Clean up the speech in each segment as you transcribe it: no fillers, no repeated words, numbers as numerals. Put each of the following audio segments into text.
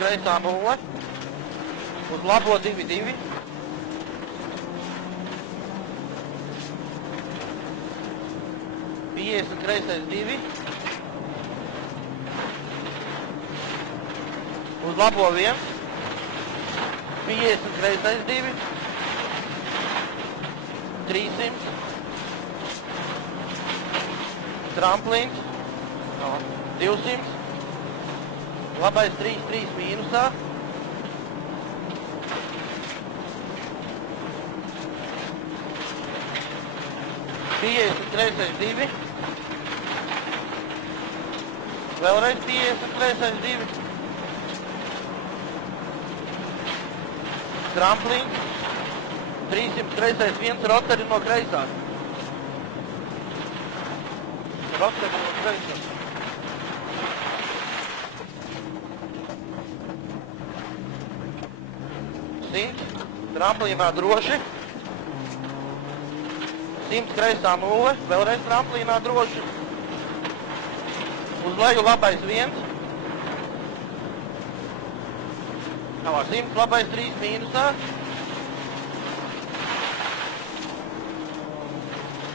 kreisā 0. Uz labo 2-2. Pies un kreisais 2. Uz labo 1. Pies un kreisais 2. 300. Tramplīns. 200. Labais 3-3 mīnusā. Pies un kreisais 2. Vēlreiz pies un kreisais 2. Tramplīns. 300 kreisais 1 rotari no kreisās. Rotari no kreisās. Tramplīnā droši. 100 kreisā 0. Vēlreiz tramplīnā droši. Uz leju labais 1. 100 labais 3 mīnusā.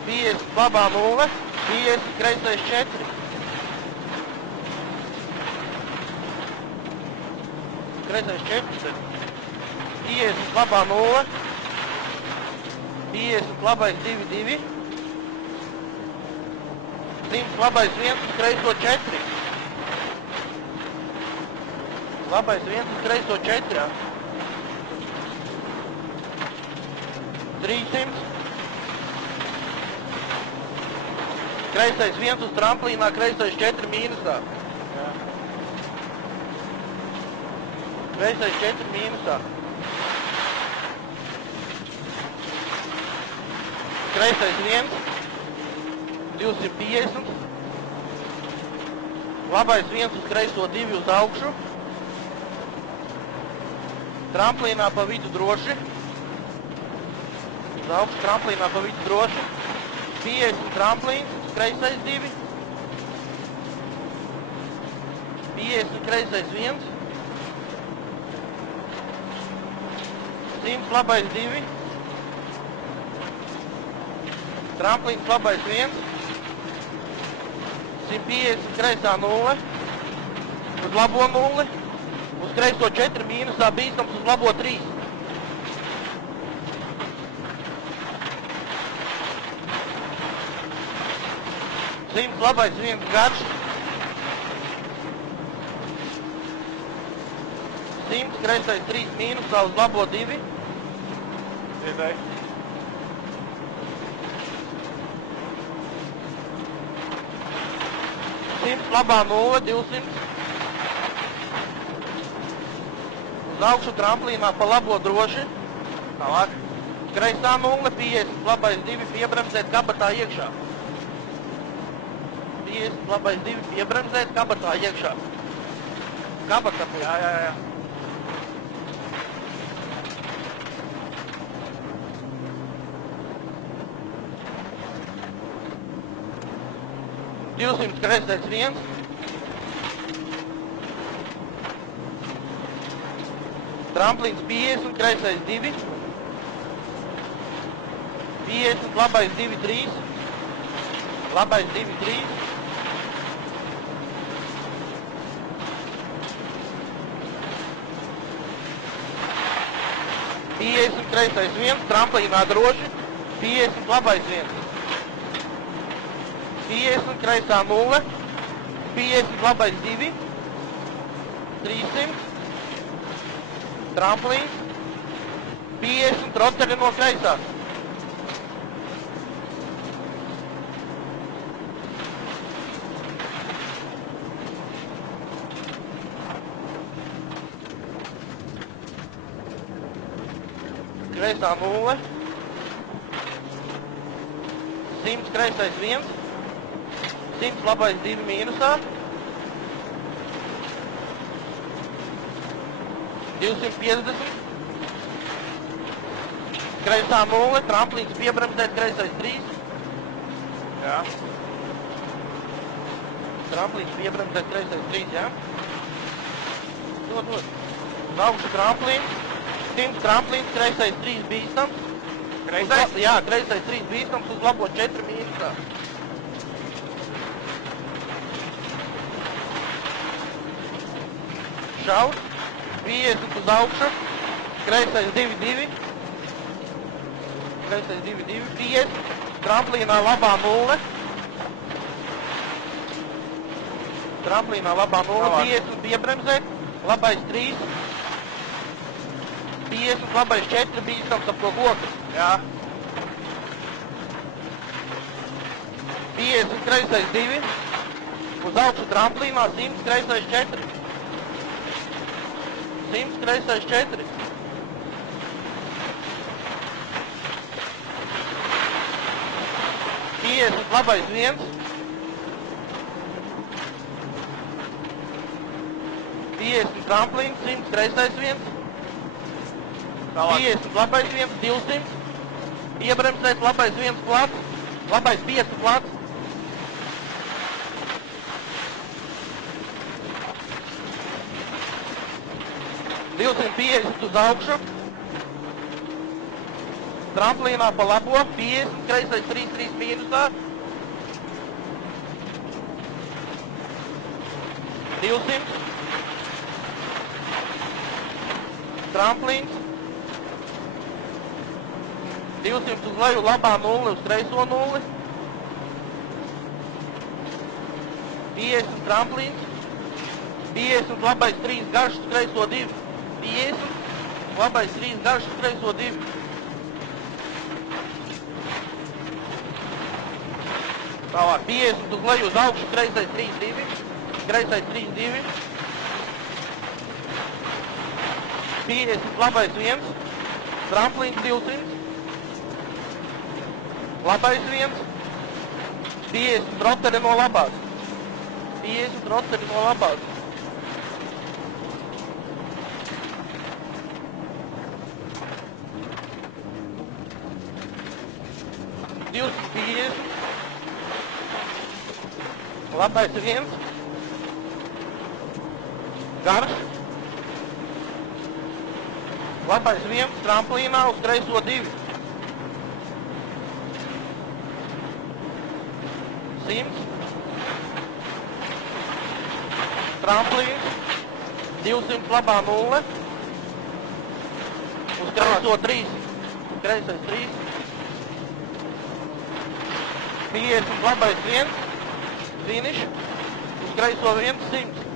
50 labā 0. 50 kreisais 4. Kreisais 4. 50 labā 0. 50 labais 2-2. 100 labais 1 uz kreiso 4. Labais 1 uz kreiso 4. 300. Kreisais 1 uz tramplīnā, kreisais 4 mīnusā. Kreisais 4 mīnusā. Kreisais 1, 250. Labais 1 uz kreiso 2 uz augšu. Tramplīnā pa vidu droši. Uz augšu tramplīnā pa vidu droši. 50 tramplīns, kreisais 2. 50 kreisais 1. 100 labais 2. Tramplīns labais 1. 150 kreisā 0. Uz labo 0. Uz kreiso 4 mīnusā bīstams uz labo 3. Simts labais 1 garš. 100 kreisais 3 mīnusā uz labo 2. Tikai. 100 labā 0, 200. Uz augšu tramplīnā pa labo droši. Tālāk. Kreisā 0, 50 labais 2 piebremzēt kabatā iekšā. 50 labais 2 piebremzēt kabatā iekšā. Kabata. Jā. 200 kreisais 1. Tramplīns 50 kreisais 2. 50 labais 2, 3. Labais 2, 3. Piesam kreisais 1, tramplīnā droši. 50 labais 1. 50 kreisā 0. 50 labais 2. 300. Tramplīns. 50 rotari no kreisās. Kreisā 0. 100 kreisais 1. 100 labais 2 mīnusā. 250. Kreisā 0. Tramplīns piebremzēt, kreisais 3. Jā. Tramplīns piebremzēt, kreisais 3, jā. dod. Uz augšu tramplīns. 100 tramplīns, kreisais 3 bīstams. Kreisais? Jā, kreisais 3 bīstams, uz labo 4 mīnusā. Šaut. 50 uz augšu. Kreisais 2-2. Kreisais 2-2. 50. Tramplīnā labā 0. Tramplīnā labā 0. 50 piebremzēt. Labais 3. 50, labais 4, bīstams ap to loku. Jā. 50, kreisais 2. Uz augšu tramplīnā 100, kreisais 4. 100, kreisais 4. 50, labais 1. 50, tramplīns, 100, kreisais 1. Tālāk. 50, labais 1, 200. Iebremzēt, labais 1 plats. Labais 5 plats. $250 uz augšu. Tramplīnā pa labo. 50, kreisais 3-3 mīnusā. 200. Tramplīns. 200 uz leju, labā 0, uz kreiso 0. 50 tramplīns. 50 labais 3 garš uz kreiso 2. 50 labais 3 garš uz kreiso 2. Tālāk. 50 uz leju, uz augšu, kreisais 3-2. Kreisais 3-2. 50 labais 1. Tramplīns 200. Labais 1. 50 roteri no labās. 50 roteri no labās. Labais 1. Garš. Labais 1. Tramplīnā uz kreiso 2. 100. Tramplīns. 200 labā 0. Uz kreiso 3. Kreisais 3. 50 labais 1. Finish. Uz kreiso 1. 100.